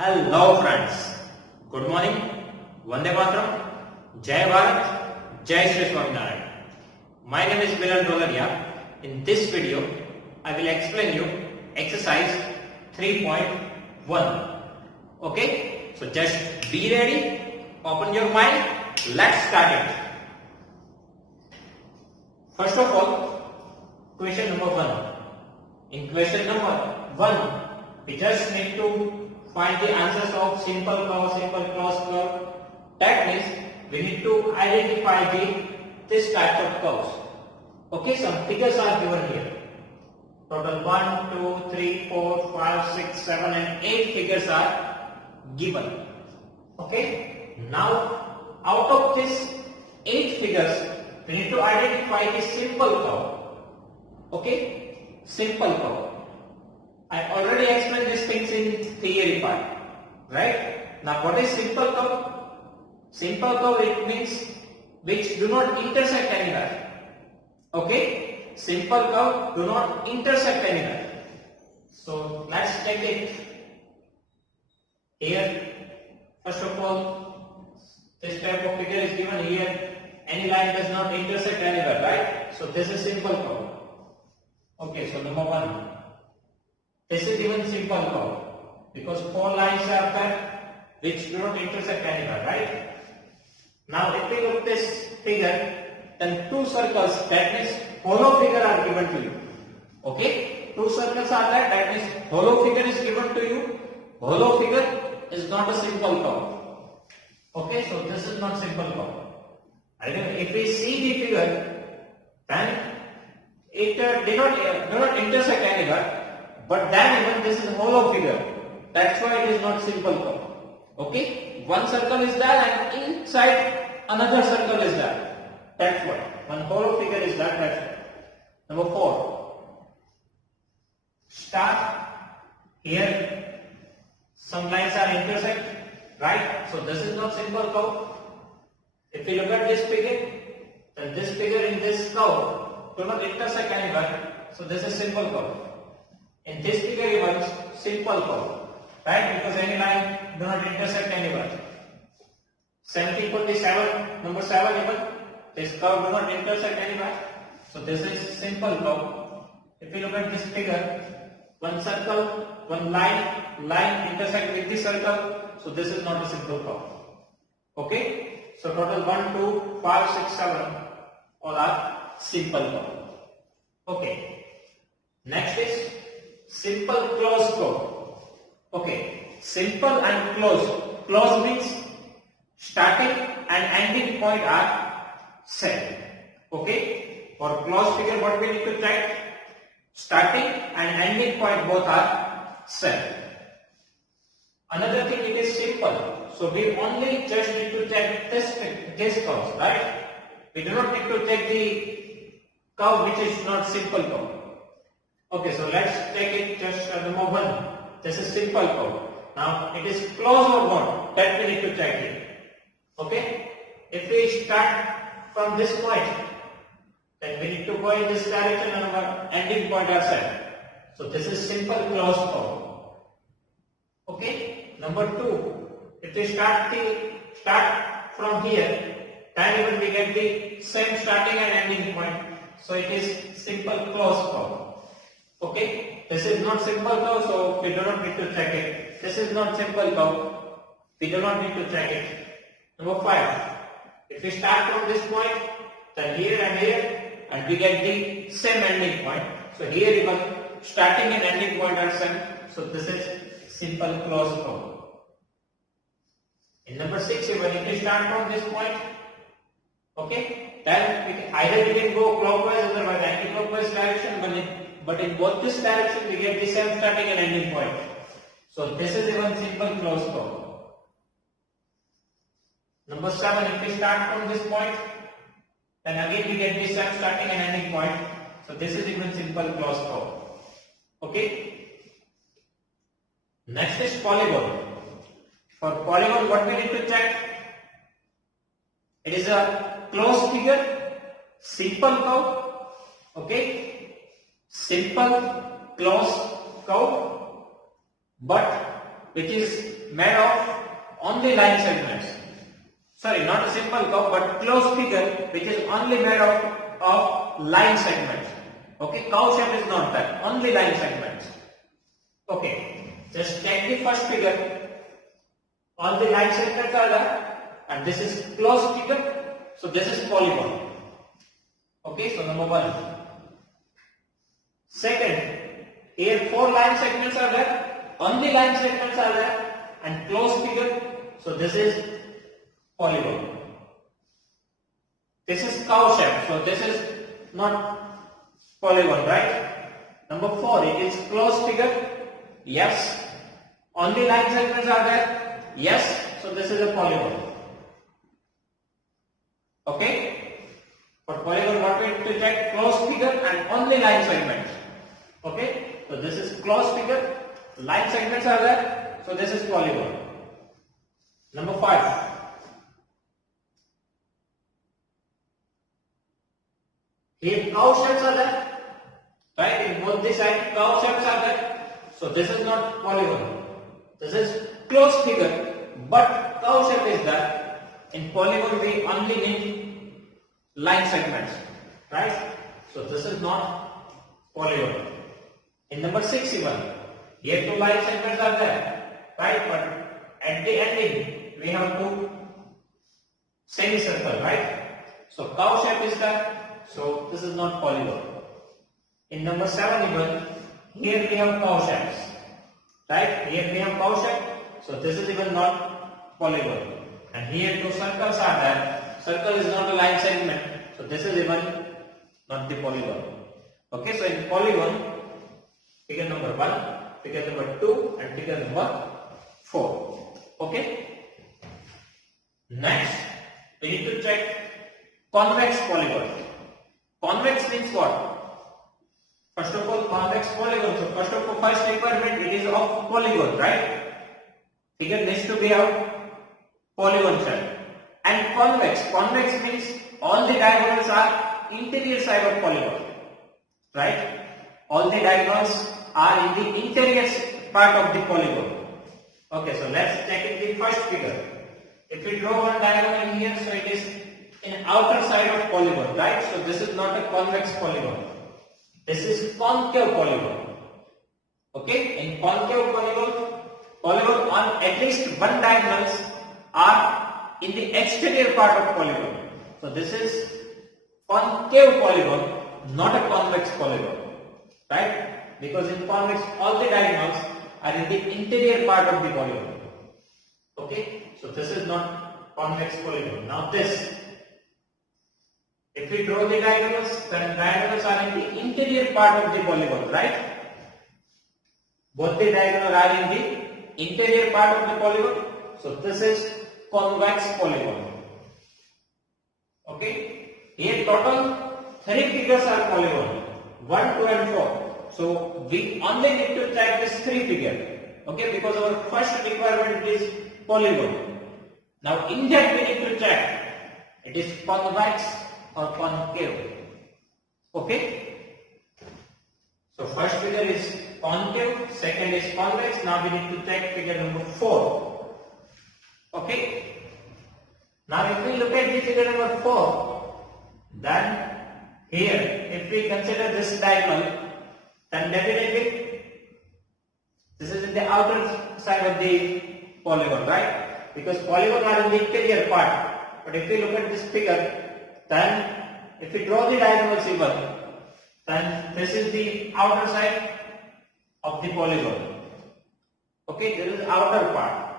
Hello friends, good morning, Vande Mataram, Jai Bharat, Jai Shri Swaminarayan. My name is Milan Dolaria. In this video, I will explain you exercise 3.1. Okay, so just be ready, open your mind, let's start it. First of all, question number 1. In question number 1, we just need to find the answers of simple curve, simple closed curve. That means we need to identify this type of curves. Okay, some figures are given here. Total 1, 2, 3, 4, 5, 6, 7 and 8 figures are given. Okay, now out of these 8 figures, we need to identify the simple curve. Okay, simple curve. I already explained these things in theory part, right? Now what is simple curve? Simple curve, it means which do not intersect anywhere. Okay? Simple curve do not intersect anywhere. So let's take it here. First of all, this type of figure is given here. Any line does not intersect anywhere, right? So this is simple curve. Okay, so number 1. This is even simple curve because 4 lines are there which do not intersect anywhere, right? Now if we look this figure, then 2 circles, that means hollow figure are given to you. Okay? 2 circles are there, that means hollow figure is given to you. Hollow figure is not a simple curve. Okay, so this is not simple curve. If we see the figure, then it do not intersect anywhere. But then even this is hollow figure. That's why it is not simple curve. Okay? One circle is there and inside another circle is there. That's why. One hollow figure is there. That's why. Number 4. Start here. Some lines are intersect. Right? So this is not simple curve. If we look at this figure, then this figure in this curve do not intersect anywhere. So this is simple curve. In this figure even simple curve, right? Because any line do not intersect anywhere. Same thing for the 7, number 7 even. This curve do not intersect anywhere. So this is simple curve. If you look at this figure, one circle, one line intersect with the circle. So this is not a simple curve. Okay? So total 1, 2, 5, 6, 7 all are simple curve. Okay. Next is simple closed curve. Okay, simple and closed. Closed means starting and ending point are set. Okay, for closed figure what we need to check? Starting and ending point both are set. Another thing, it is simple. So we only just need to check this curve, right? We do not need to check the curve which is not simple curve. Okay, so let's take it just number 1. This is simple curve. Now it is closed or not, that we need to check it. Okay, if we start from this point, then we need to go in this direction and our ending point are set. So this is simple closed curve. Okay, number 2. If we start from here, then even we get the same starting and ending point. So it is simple closed curve. Okay, this is not simple curve, so we do not need to check it. This is not simple curve, we do not need to check it. Number 5. If we start from this point, then here and here, and we get the same ending point. So here even starting and ending point are same. So this is simple closed curve. In number 6, even if we start from this point, okay, then either we can go clockwise or anti-clockwise direction, but in both this direction we get the same starting and ending point. So this is even simple closed curve. Number 7, if we start from this point, then again we get the same starting and ending point. So this is even simple closed curve. Okay. Next is polygon. For polygon, what we need to check? It is a closed figure, simple curve. Okay. Simple closed curve, but which is made of only line segments. Sorry, not a simple curve, but closed figure which is only made of line segments. Okay, curve shape is not that, only line segments. Okay, just take the first figure. All the line segments are there, and this is closed figure, so this is polygon. Okay, so number 1. Second, here 4 line segments are there, only line segments are there, and closed figure, so this is polygon. This is cow shape, so this is not polygon, right? Number 4, it is closed figure. Yes. Only line segments are there. Yes. So this is a polygon. Okay. For polygon, what we need to check? Closed figure and only line segments. Okay. So this is closed figure. Line segments are there. So this is polygon. Number 5. Here cow shapes are there. Right? In both the sides, cow shapes are there. So this is not polygon. This is closed figure, but cow shape is there. In polygon, we only need line segments, right? So this is not polygon. In number 6 even, here 2 line segments are there, right? But at the ending, we have 2 semicircle, right? So cow shape is there. So this is not polygon. In number 7 even, here we have cow shapes, right? Here we have cow shape, so this is even not polygon. And here 2 circles are there. Circle is not a line segment, so this is even not the polygon. Okay, so in polygon, figure number 1, figure number 2, and figure number 4. Okay. Next, we need to check convex polygon. Convex means what? First of all, convex polygon. So first of all, first requirement, it is of polygon, right? Figure needs to be of polygon shape. And convex means all the diagonals are interior side of polygon, right? All the diagonals are in the interior part of the polygon. Okay, so let's check in the first figure. If we draw one diagonal here, so it is in outer side of polygon, right? So this is not a convex polygon. This is concave polygon. Okay, in concave polygon on at least one diagonals are in the exterior part of polygon. So this is concave polygon, not a convex polygon, right? Because in convex all the diagonals are in the interior part of the polygon. Okay, so this is not convex polygon. Now this. If we draw the diagonals, then diagonals are in the interior part of the polygon, right? Both the diagonals are in the interior part of the polygon. So this is convex polygon. Okay? Here total 3 figures are polygon. 1, 2 and 4. So we only need to check this 3 figure. Okay? Because our first requirement is polygon. Now in that we need to check it is convex or concave. Okay? So first figure is concave, second is convex. Now we need to check figure number 4. Okay? Now if we look at the figure number 4, then here if we consider this diagonal, then definitely this is in the outer side of the polygon, right? Because polygon are in the interior part. But if we look at this figure, then if we draw the diagonals even, then this is the outer side of the polygon. Okay, this is outer part.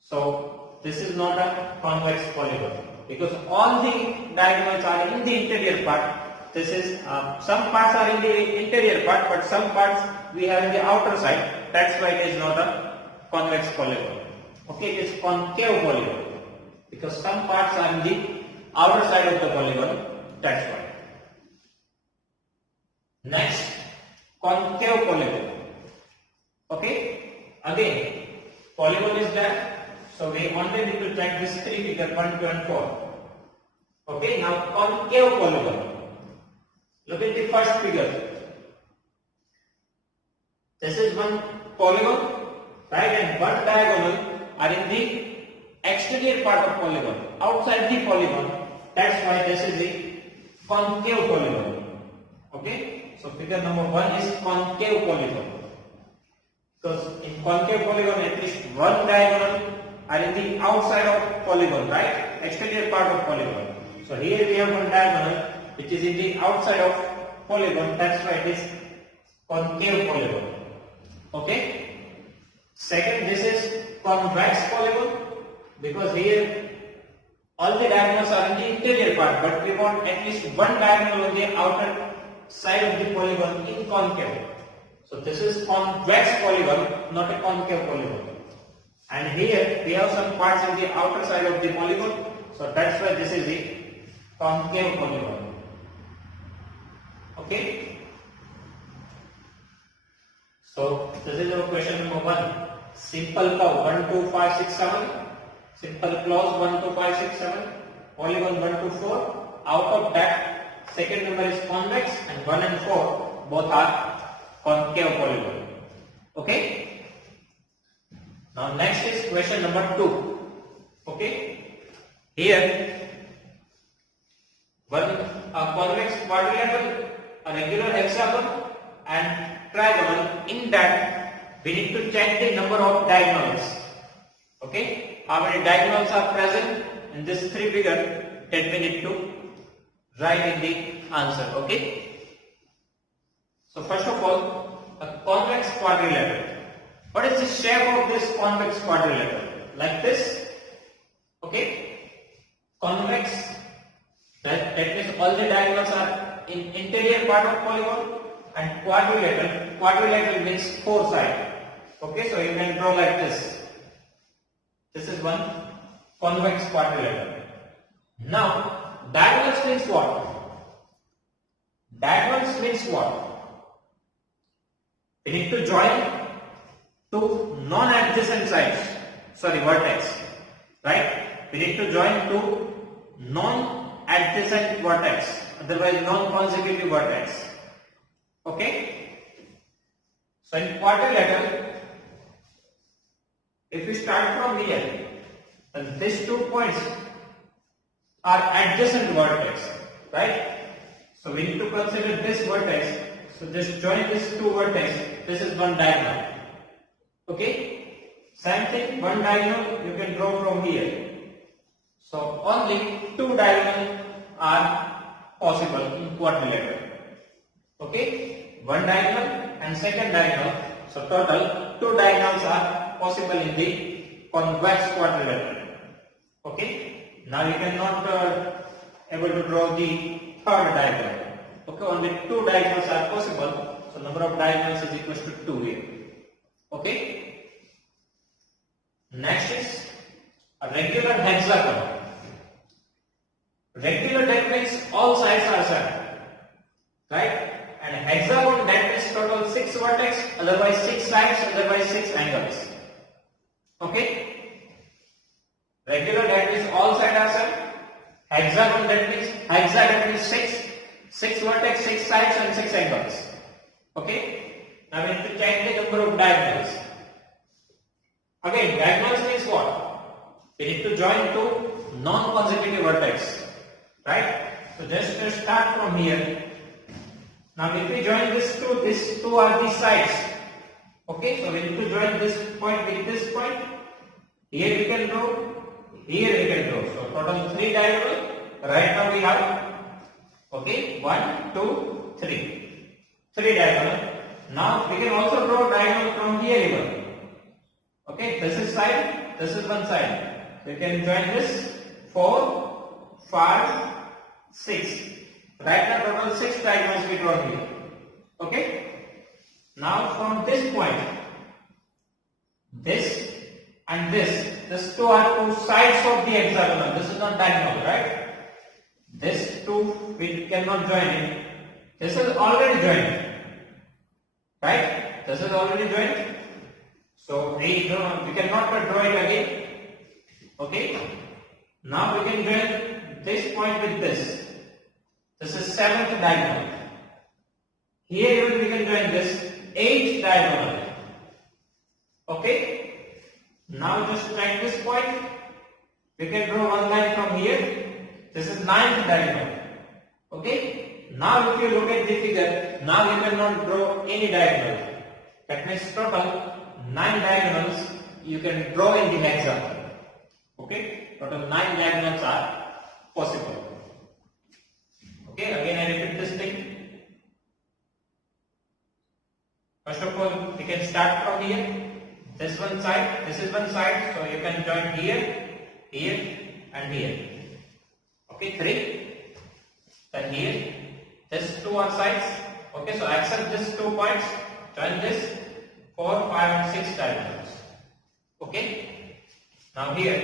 So this is not a convex polygon because all the diagonals are in the interior part. This is some parts are in the interior part, but some parts we have in the outer side. That's why it is not a convex polygon. Okay, it is concave polygon because some parts are in the outer side of the polygon. That's why. Next, concave polygon. Okay, again polygon is there, so we only need to check this 3 figure 1, 2 and 4. Okay, now concave polygon. Look at the first figure. This is one polygon, right, and one diagonal are in the exterior part of polygon, outside the polygon. That's why this is the concave polygon. Okay, so figure number 1 is concave polygon. Because in concave polygon, at least one diagonal are in the outside of polygon, right? Exterior part of polygon. So here we have one diagonal which is in the outside of polygon. That's why it is concave polygon. Okay. Second, this is convex polygon, because here all the diagonals are in the interior part, but we want at least one diagonal on the outer side of the polygon in concave. So this is convex polygon, not a concave polygon. And here we have some parts in the outer side of the polygon, so that's why this is the concave polygon. Okay. So this is our question number 1. Simple curve 1, 2, 5, 6, 7. Simple clause 1, 2, 5, 6, 7. Polygon 1, 2, 4. Out of that, second number is convex, and 1 and 4 both are concave polygon. Okay. Now next is question number 2. Okay. Here one convex quadrilateral, a regular hexagon, and trigonal. In that we need to check the number of diagonals. Okay, how many diagonals are present in this 3 figure that we need to write in the answer. Okay, so first of all, a convex quadrilateral. What is the shape of this convex quadrilateral? Like this. Okay, convex, that means all the diagonals are in interior part of polygon, and quadrilateral means 4 sides. Okay, so you can draw like this. This is one convex quadrilateral. Now diagonals means what? Diagonals means what? We need to join two non-adjacent sides, vertex, right? We need to join two non-adjacent vertex, otherwise non-consecutive vertex. Okay? So in quadrilateral, if we start from here, then these 2 points are adjacent vertex, right? So we need to consider this vertex. So just join these 2 vertex. This is one diagonal. Okay? Same thing, one diagonal you can draw from here. So only 2 diagonals are possible in quadrilateral. Okay? One diagonal and second diagonal. So total 2 diagonals are possible in the convex quadrilateral. Okay? Now you cannot able to draw the third diagonal. Okay? Only 2 diagonals are possible. So number of diagonals is equal to 2 here. Okay? Next is a regular hexagon. Regular, that means all sides are same, right? And hexagon, that means total 6 vertex, otherwise 6 sides, otherwise 6 angles. Okay? Regular, that means all sides are same. Hexagon, that means 6 vertex, 6 sides and 6 angles. Okay? Now we need to check the number of diagonals. Again, diagonals means what? We need to join two non-consecutive vertex. Right? So just start from here. Now if we join these two are the sides. Okay, so we need to join this point with this point. Here we can draw, here we can draw. So total 3 diagonal. Right now we have, okay, 1, 2, 3. 3 diagonal. Now we can also draw diagonal from here even. Okay, this is side, this is one side. We can join this 4, 5, 6. Right now total 6 diagonals we draw here. Okay. Now from this point, this and this 2 are 2 sides of the hexagonal. This is not diagonal, right? This 2 we cannot join it. This is already joined, right? This is already joined. So we cannot draw it again. Okay. Now we can join this point with this. This is 7th diagonal. Here even we can join this 8th diagonal. Okay. Now just track this point. We can draw one line from here. This is 9th diagonal. Okay. Now if you look at the figure, now you cannot draw any diagonal. That means total 9 diagonals you can draw in the hexagon. Okay. Total 9 diagonals are possible. Okay. Again I repeat this thing. First of all, we can start from here. This one side, this is one side, so you can join here, here, and here. Okay, 3. Then here, this 2 are sides. Okay, so accept these 2 points, join this 4, 5, and 6 diagonals. Okay. Now here,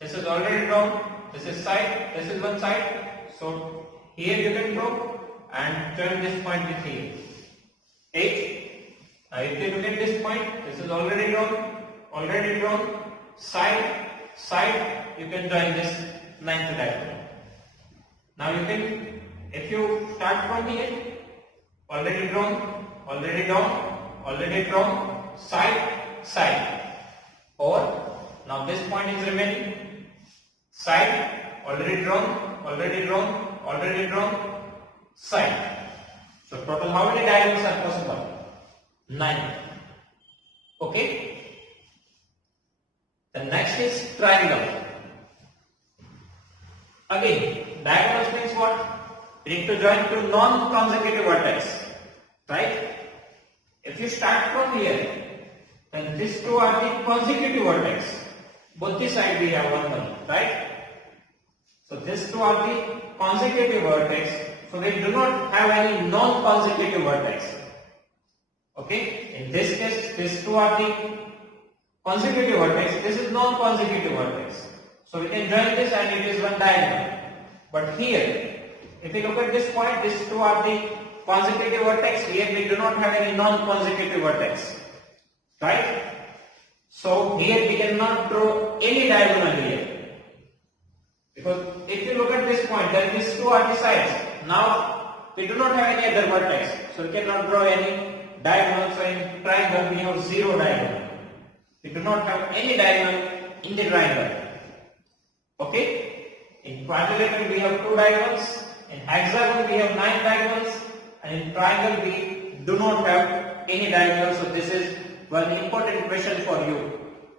this is already drawn. This is side. This is one side. So here you can draw and join this point with here. 8. Now if you look at this point, this is already drawn, side, you can join this 9th diagonal. Now you can, if you start from here, already drawn, side, or now this point is remaining, side, already drawn, side. So total how many diagonals are possible? 9. Okay. The next is triangle. Again, diagonals means what? We need to join two non-consecutive vertices, right? If you start from here, then these two are the consecutive vertices. Both the side we have one, right? So these two are the consecutive vertices. So we do not have any non-consecutive vertex. Okay, in this case, these two are the consecutive vertex. This is non-consecutive vertex. So we can join this and it is one diagonal. But here, if you look at this point, these two are the consecutive vertex. Here we do not have any non-consecutive vertex, right? So here we cannot draw any diagonal here. Because if you look at this point, then these two are the sides. Now we do not have any other vertex, so we cannot draw any diagonal. So in triangle we have 0 diagonal. We do not have any diagonal in the triangle. Okay. In quadrilateral we have 2 diagonals. In hexagon we have 9 diagonals, and in triangle we do not have any diagonal. So this is one important question for you.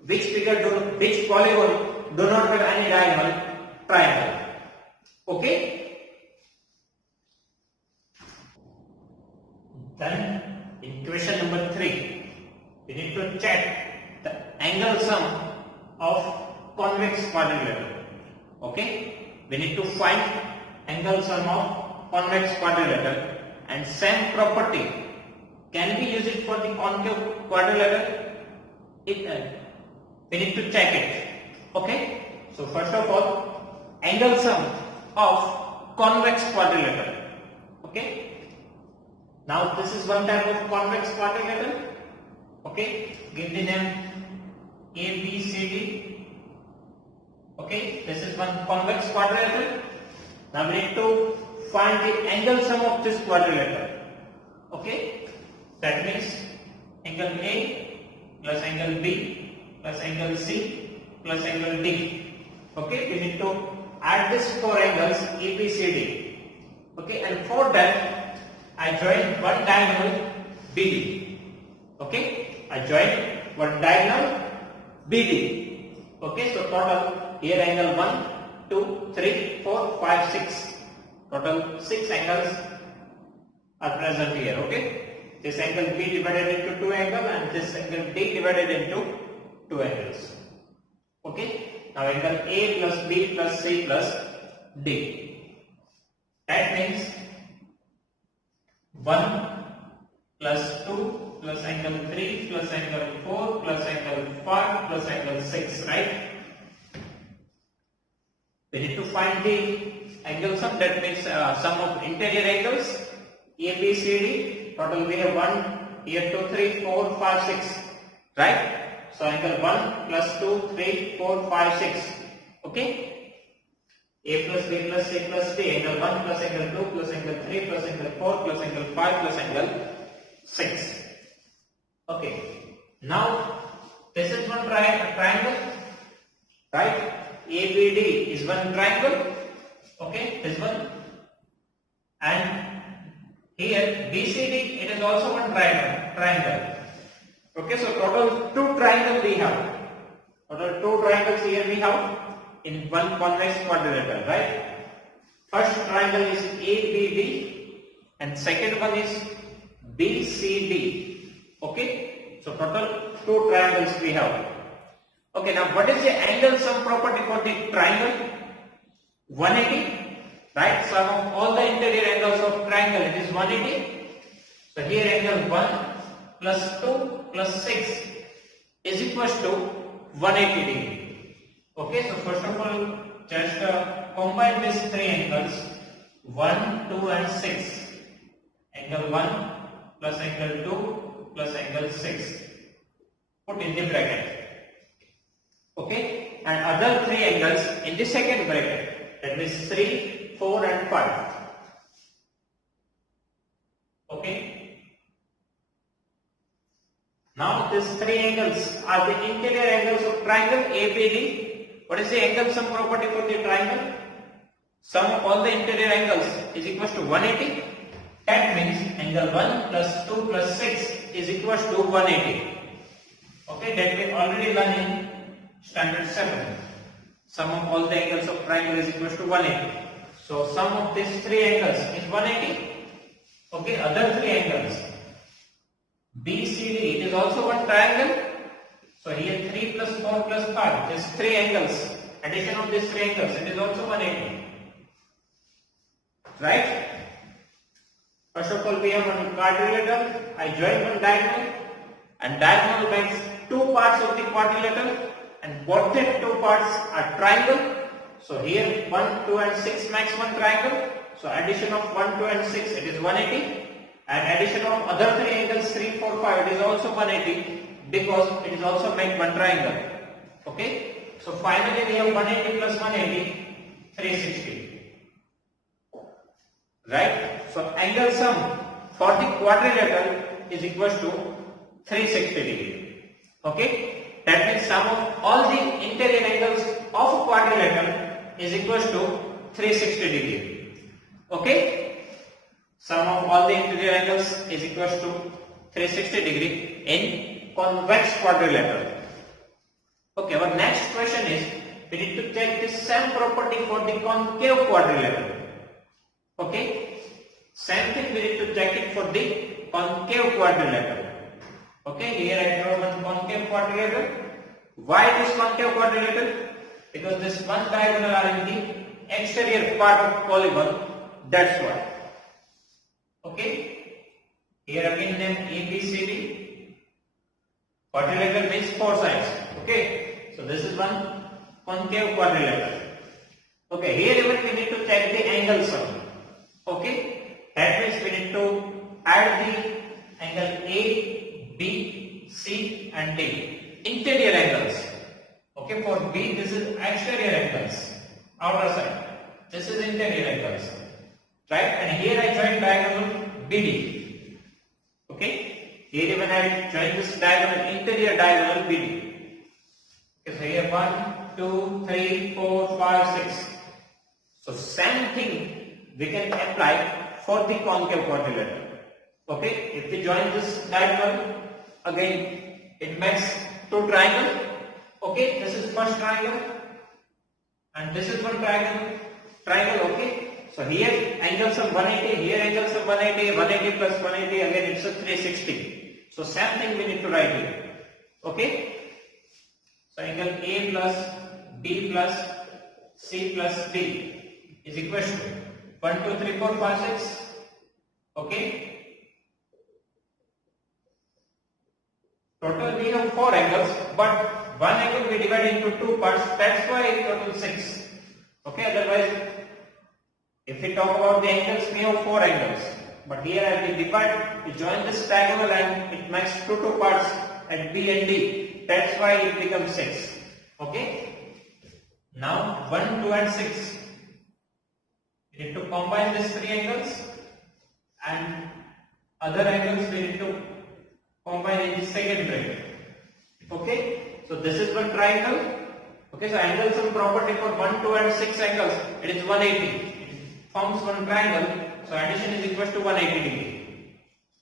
Which polygon do not have any diagonal? Triangle. Okay. Then in question number 3, we need to check the angle sum of convex quadrilateral. Okay, we need to find angle sum of convex quadrilateral, and same property can we use it for the concave quadrilateral? We need to check it. Okay, so first of all, angle sum of convex quadrilateral. Okay. Now this is one type of convex quadrilateral. Okay, give the name ABCD. Okay, this is one convex quadrilateral. Now we need to find the angle sum of this quadrilateral. Okay, that means angle A plus angle B plus angle C plus angle D. Okay, we need to add these 4 angles ABCD. Okay, and for that I join one diagonal BD. Okay, I join one diagonal BD. Okay, so total here angle 1, 2, 3, 4, 5, 6. Total 6 angles are present here. Okay, this angle B divided into 2 angles and this angle D divided into 2 angles. Okay, now angle A plus B plus C plus D. That means 1 plus 2 plus angle 3 plus angle 4 plus angle 5 plus angle 6, right? We need to find the angle sum, that means sum of interior angles ABCD. Total we have 1, here 2, 3, 4, 5, 6, right? So angle 1 plus 2, 3, 4, 5, 6. Okay? A plus B plus C plus D, angle 1 plus angle 2 plus angle 3 plus angle 4 plus angle 5 plus angle 6. Okay. Now this is one triangle, right? ABD is one triangle, okay, this one, and here BCD, it is also one triangle. Okay, so total two triangles we have. Total two triangles here we have in one convex quadrilateral, right? First triangle is ABD and second one is BCD. Okay, so total two triangles we have. Okay, now what is the angle sum property for the triangle? 180, right? Sum of all the interior angles of triangle, it is 180. So here angle 1 plus 2 plus 6 is equals to 180 degree. Okay, so first of all, just combine these three angles 1, 2 and 6. Angle 1 plus angle 2 plus angle 6. Put in the bracket. Okay, and other three angles in the second bracket, that means 3, 4 and 5. Okay. Now these three angles are the interior angles of triangle ABD. What is the angle sum property for the triangle? Sum of all the interior angles is equals to 180. That means angle 1 plus 2 plus 6 is equals to 180. Okay, that we already learned in standard 7. Sum of all the angles of triangle is equals to 180. So sum of these three angles is 180. Okay, other three angles BCD, it is also one triangle. So here 3 plus 4 plus 5, these three angles, addition of these three angles, it is also 180. Right? First of all, we have one quadrilateral. I join one diagonal, and diagonal makes two parts of the quadrilateral, and both the two parts are triangle. So here 1, 2 and 6 makes one triangle. So addition of 1, 2 and 6, it is 180. And addition of other three angles 3, 4, 5, it is also 180 because it is also make one triangle. Okay. So finally we have 180 plus 180, 360. Right. So angle sum for the quadrilateral is equals to 360 degree. Okay. That means sum of all the interior angles of quadrilateral is equals to 360 degree. Okay. Sum of all the interior angles is equals to 360 degree in convex quadrilateral. Okay, our next question is, we need to check the same property for the concave quadrilateral. Okay, same thing we need to check it for the concave quadrilateral. Okay, here I draw one concave quadrilateral. Why this concave quadrilateral? Because this one diagonal are in the exterior part of polygon, that's why. Okay, here again name ABCD. Quadrilateral means four sides. Okay, so this is one concave quadrilateral. Okay, here even we need to check the angle sum. Okay, that means we need to add the angle A, B, C and D. Interior angles. Okay, for B this is exterior angles, outer side. This is interior angles. Right, and here I join diagonal BD. Okay, here even I join this diagonal, interior diagonal BD. Okay, so here 1, 2, 3, 4, 5, 6. So same thing we can apply for the concave quadrilateral. Okay, if we join this diagonal, again it makes two triangles. Okay, this is first triangle and this is one triangle. Okay. So here angle sum 180, here angle sum 180, 180 plus 180, again it's a 360. So same thing we need to write here. Okay. So angle A plus B plus C plus D is equal to 1, 2, 3, 4, 5, 6. Okay. Total we have 4 angles, but one angle we divide into two parts, that's why it total 6. Okay, otherwise if we talk about the angles, we have 4 angles. But here as we divide, we join this diagonal and it makes two parts at B and D. That's why it becomes 6. Okay. Now 1, 2 and 6. We need to combine these three angles and other angles we need to combine in the second bracket. Okay. So this is one triangle. Okay, so angle sum property for 1, 2 and 6 angles, it is 180. It forms one triangle. So addition is equal to 180 degree.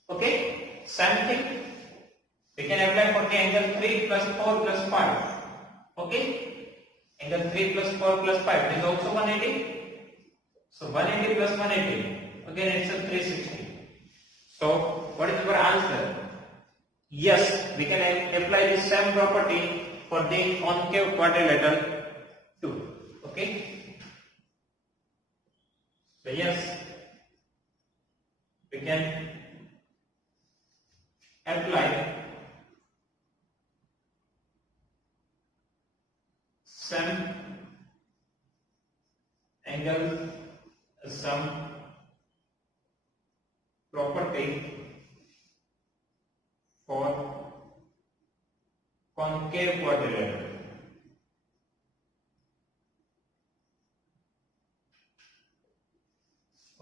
Okay, same thing we can apply for the angle 3 plus 4 plus 5. Okay, angle 3 plus 4 plus 5, it is also 180. So 180 plus 180, again it's a 360. So what is our answer? Yes, we can apply the same property for the concave quadrilateral too. Okay, so yes, we can apply same angle sum property for concave quadrilateral.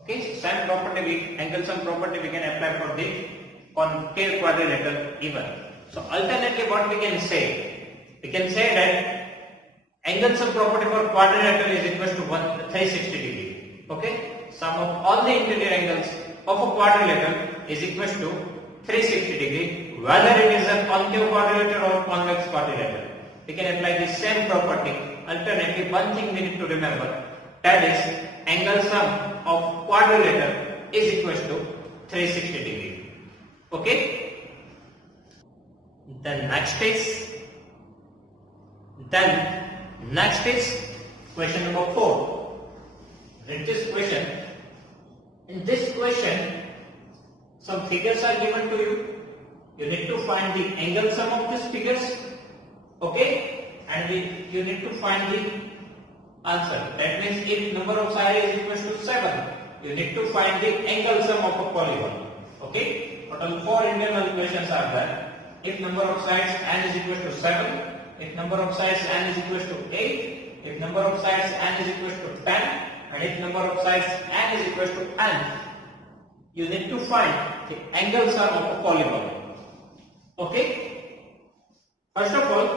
Okay, so same property, angle sum property we can apply for the concave quadrilateral even. So alternately what we can say? We can say that angle sum property for quadrilateral is equal to 360 degree. Okay, sum of all the interior angles of a quadrilateral is equal to 360 degree, whether it is a concave quadrilateral or convex quadrilateral. We can apply the same property. Alternately, one thing we need to remember, that is angle sum of quadrilateral is equal to 360 degree. Okay. Then next is question number 4. Read this question. In this question, some figures are given to you. You need to find the angle sum of these figures. Okay, and you need to find the answer. That means if number of sides is equal to 7, you need to find the angle sum of a polygon. Okay, total 4 internal equations are there. If number of sides n is equal to 7, if number of sides n is equal to 8, if number of sides n is equal to 10, and if number of sides n is equal to n, you need to find the angle sum of a polygon. Okay, first of all,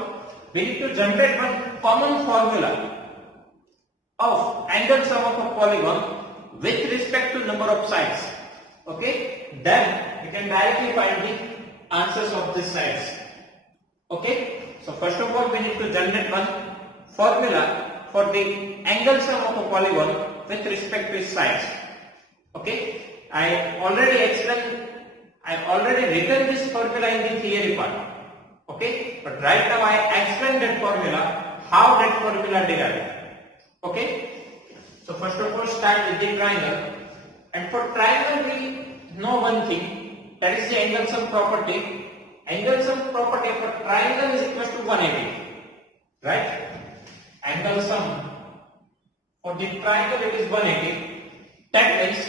we need to generate one common formula of angle sum of a polygon with respect to number of sides. Okay, then we can directly find the answers of these sides. Okay, so first of all, we need to generate one formula for the angle sum of a polygon with respect to its sides. Okay, I already written this formula in the theory part. Okay, but right now I explain that formula, how that formula derived. Okay, so first of all, start with the triangle, and for triangle we know one thing, that is the angle sum property. Angle sum property for triangle is equal to 180, right? Angle sum for the triangle it is 180. That means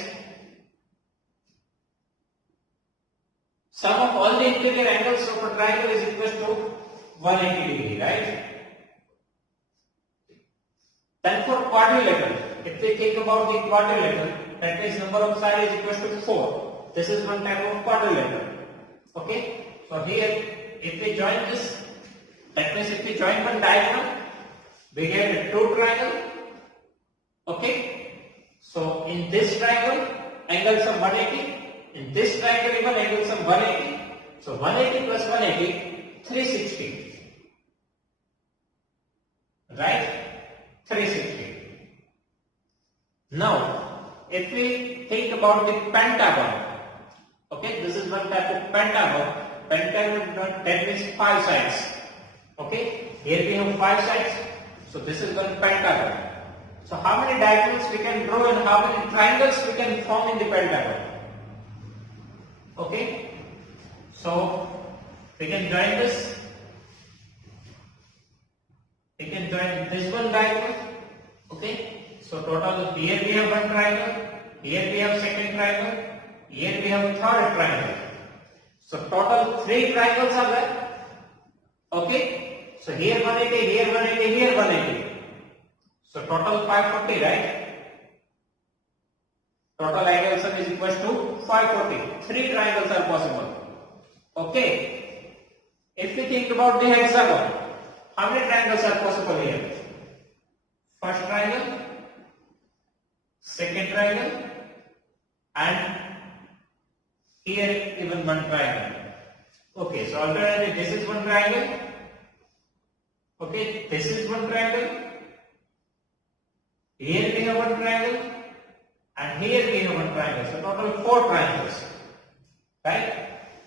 sum of all the interior angles of a triangle is equal to 180 degree, right? Then for quadrilateral, if we think about the quadrilateral, that means number of sides is equal to 4. This is one type of quadrilateral. Okay, so here if we join this, that means if we join one diagonal, we get a true triangle. Okay, so in this triangle, angle sum 180. In this triangle even angle sum 180. So 180 plus 180, 360. Right? 360. Now, if we think about the pentagon, okay, this is one type of pentagon. Pentagon, that means 5 sides. Okay, here we have 5 sides. So this is one pentagon. So how many diagonals we can draw and how many triangles we can form in the pentagon? Okay, so we can join this. We can join this one diagonal. Okay, so total here we have one triangle, here we have second triangle, here we have third triangle. So total 3 triangles are there. Okay, so here 180, here 180, here 180. So total 540, right? Total angle sum is equal to 540. 3 triangles are possible. Okay. If we think about the hexagon, how many triangles are possible here? First triangle, second triangle, and here even one triangle. Okay, so alternatively this is one triangle. Okay, this is one triangle. Here we have one triangle, and here we have one triangle. So total 4 triangles. Right?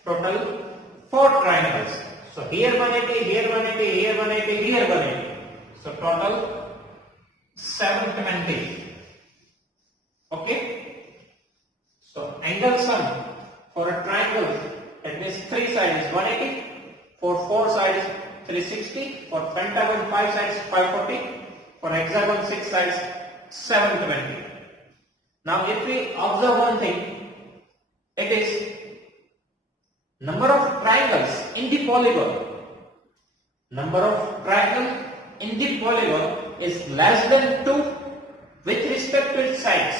Total 4 triangles. So here 180, here 180, here 180, here 180. So total 720. Okay? So angle sum for a triangle, that means 3 sides is 180, for 4 sides 360, for pentagon 5 sides 540, for hexagon 6 sides 720. Now if we observe one thing, it is number of triangles in the polygon. Number of triangles in the polygon is less than 2 with respect to its sides.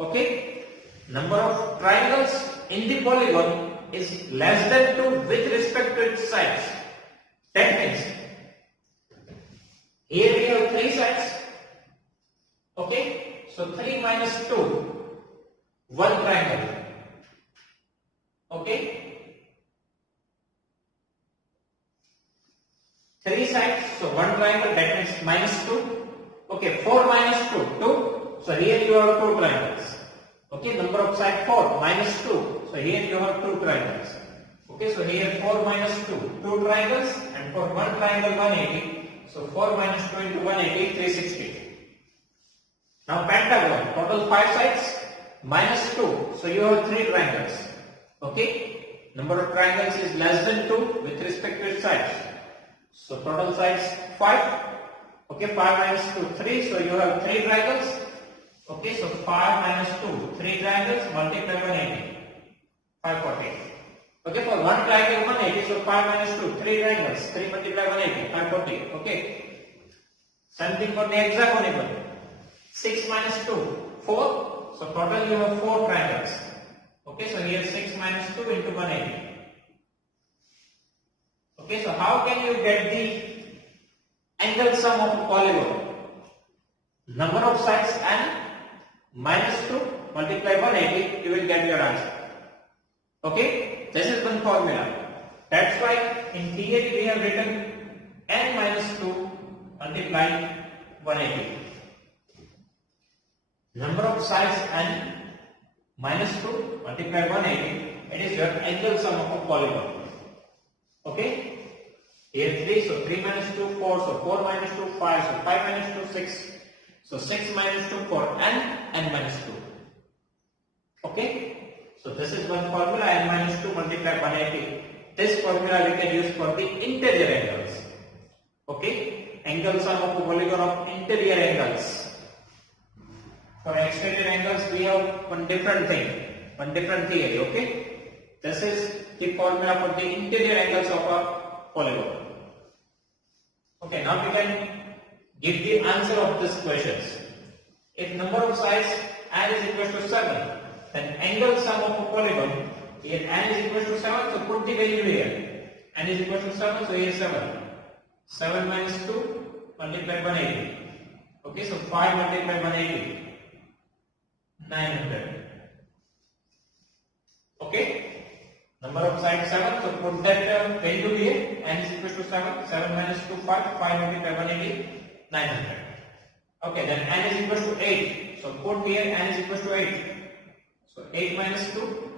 Okay? Number of triangles in the polygon is less than 2 with respect to its sides. That means here we have 3 sides. Okay? So 3 minus 2, 1 triangle. Okay? 3 sides, so 1 triangle, that means minus 2. Okay, 4 minus 2, 2. So here you have 2 triangles. Okay, number of sides 4, minus 2. So here you have 2 triangles. Okay, so here 4 minus 2, 2 triangles, and for 1 triangle 180. So 4 minus 2 into 180, 360. Now pentagon, total 5 sides, minus 2. So you have 3 triangles. Okay, number of triangles is less than 2 with respect to its sides. So total sides 5. Okay, 5 minus 2, 3. So you have 3 triangles. Okay, so 5 minus 2, 3 triangles, multiply 180, 540. Okay, for 1 triangle 180, so 5 minus 2, 3 triangles, 3 multiply 180, 540. Okay, same thing for the hexagon. 6 minus 2, 4. So total you have 4 triangles. Okay, so here 6 minus 2 into 180. Okay, so how can you get the angle sum of a polygon? Number of sides and minus 2 multiply 180, you will get your answer. Okay, this is one formula. That's why in theory we have written n minus 2 multiply 180. Number of sides and minus 2 multiply 180, it is your angle sum of a polygon. Okay, here 3, so 3 minus 2, 4, so 4 minus 2, 5, so 5 minus 2, 6, so 6 minus 2, 4, n minus 2. Okay, so this is one formula, n minus 2 multiply 180. This formula we can use for the interior angles. Okay, angle sum of a polygon of interior angles. For exterior angles, we have one different thing, one different theory. Okay, this is the formula for the interior angles of a polygon. Okay, now we can give the answer of these questions. If number of sides n is equal to 7, then angle sum of a polygon, here n is equal to 7, so put the value here. N is equal to 7, so here 7. 7 minus 2 multiply 180. Okay, so 5 multiply 180. 900. Okay, number of sides 7, so put that value here. N is equal to 7, 7 minus 2, 5, 5 multiply 180, 900. Okay, then n is equal to 8, so put here n is equal to 8. So 8 minus 2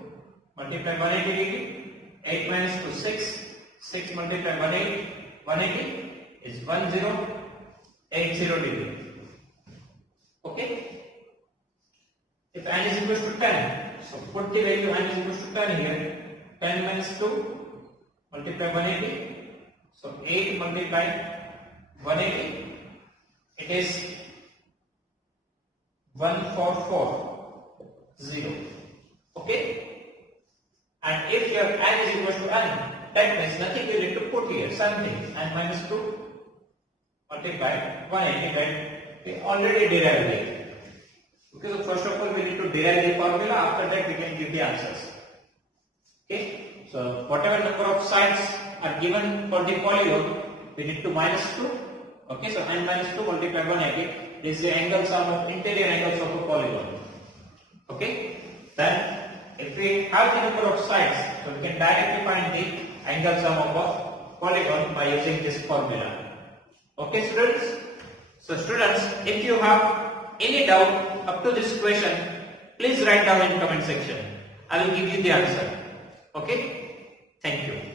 multiply 180 degree, 8 minus 2, 6, 6 multiply 180 is 1080 degree. Okay. If n is equal to 10, so put the value n is equal to 10 here. 10 minus 2 multiply 180. So 8 multiply 180. It is 1440. Okay. And if your n is equal to n, that means nothing you need to put here. Something n minus 2 multiply 180, that we already derived it. Okay, so first of all we need to derive the formula, after that we can give the answers. Okay, so whatever number of sides are given for the polygon, we need to minus 2. Okay, so n minus 2 multiplied 180 is the angle sum of interior angles of a polygon. Okay, then if we have the number of sides, so we can directly find the angle sum of a polygon by using this formula. Okay, students. So students, if you have any doubt up to this question, please write down in comment section. I will give you the answer. Okay, thank you.